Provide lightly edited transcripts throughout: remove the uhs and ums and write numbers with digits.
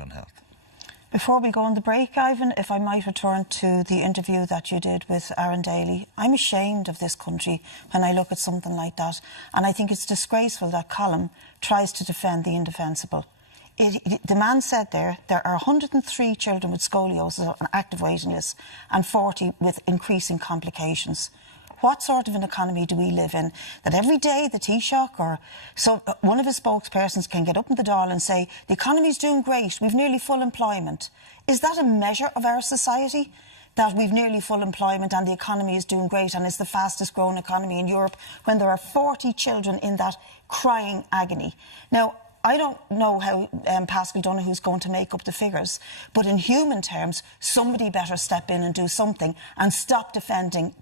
on health. Before we go on the break, Ivan, if I might return to the interview that you did with Aaron Daly, I'm ashamed of this country when I look at something like that, and I think it's disgraceful that Colm tries to defend the indefensible. The man said there are 103 children with scoliosis on active waiting lists and 40 with increasing complications. What sort of an economy do we live in that every day the Taoiseach or one of his spokespersons can get up in the Dáil and say the economy's doing great, we've nearly full employment? Is that a measure of our society, that we've nearly full employment and the economy is doing great and it's the fastest growing economy in Europe when there are 40 children in that crying agony? Now, I don't know how Pascal Donoghue's going to make up the figures, but in human terms, somebody better step in and do something and stop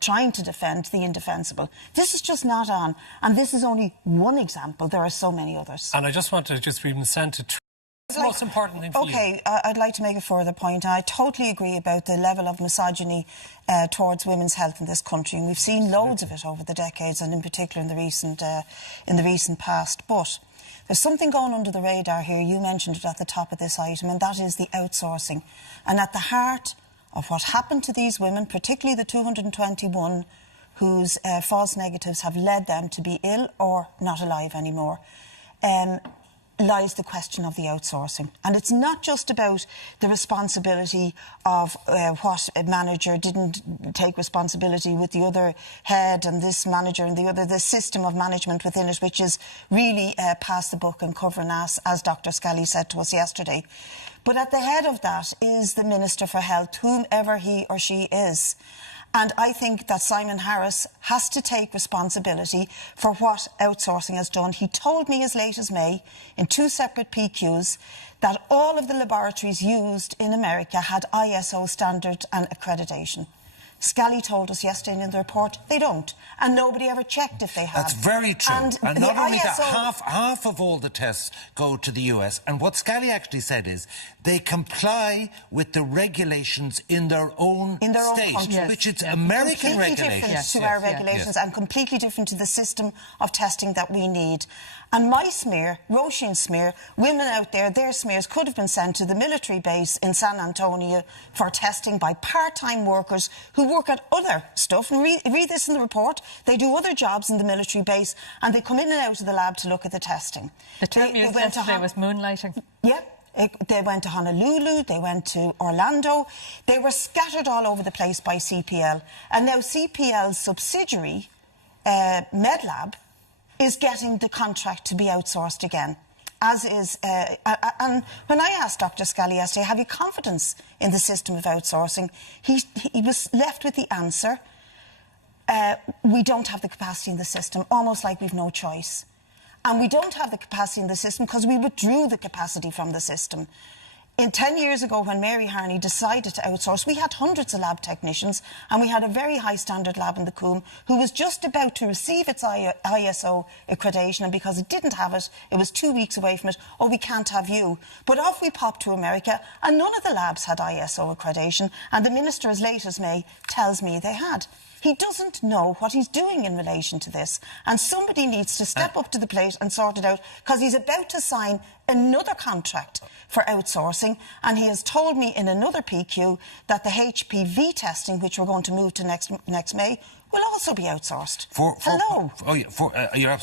trying to defend the indefensible. This is just not on, and this is only one example. There are so many others. And I just want to read send to the most important thing for you. OK, I'd like to make a further point. I totally agree about the level of misogyny towards women's health in this country, and we've seen loads of it over the decades, and in particular in the recent past. But there's something going under the radar here. You mentioned it at the top of this item, and that is the outsourcing. And at the heart of what happened to these women, particularly the 221 whose false negatives have led them to be ill or not alive anymore, lies the question of the outsourcing. And it's not just about the responsibility of what a manager didn't take responsibility with the other head and this manager and the other, the system of management within it, which is really pass the buck and cover an ass, as Dr. Scally said to us yesterday. But at the head of that is the Minister for Health, whomever he or she is. And I think that Simon Harris has to take responsibility for what outsourcing has done. He told me as late as May, in 2 separate PQs, that all of the laboratories used in America had ISO standard and accreditation. Scally told us yesterday in the report they don't, and nobody ever checked if they have. That's very true. And not only that, half of all the tests go to the US, and what Scally actually said is they comply with the regulations in their own state, which is American regulations. Completely different to our regulations and completely different to the system of testing that we need. And my smear, Roisin's smear, women out there, their smears could have been sent to the military base in San Antonio for testing by part-time workers who work at other stuff. And read this in the report. They do other jobs in the military base and they come in and out of the lab to look at the testing. The term used yesterday was moonlighting. Yeah. They went to Honolulu, they went to Orlando. They were scattered all over the place by CPL. And now CPL's subsidiary, MedLab, is getting the contract to be outsourced again, as is... and when I asked Dr. Scally yesterday, have you confidence in the system of outsourcing, he was left with the answer, we don't have the capacity in the system, almost like we've no choice. And we don't have the capacity in the system because we withdrew the capacity from the system. 10 years ago, when Mary Harney decided to outsource, we had hundreds of lab technicians and we had a very high standard lab in the Coombe who was just about to receive its ISO accreditation, and because it didn't have it, it was 2 weeks away from it. Oh, we can't have you. But off we popped to America and none of the labs had ISO accreditation, and the Minister, as late as May, tells me they had. He doesn't know what he's doing in relation to this, and somebody needs to step up to the plate and sort it out, because he's about to sign another contract for outsourcing, and he has told me in another PQ that the HPV testing, which we're going to move to next May, will also be outsourced. Hello. You're absolutely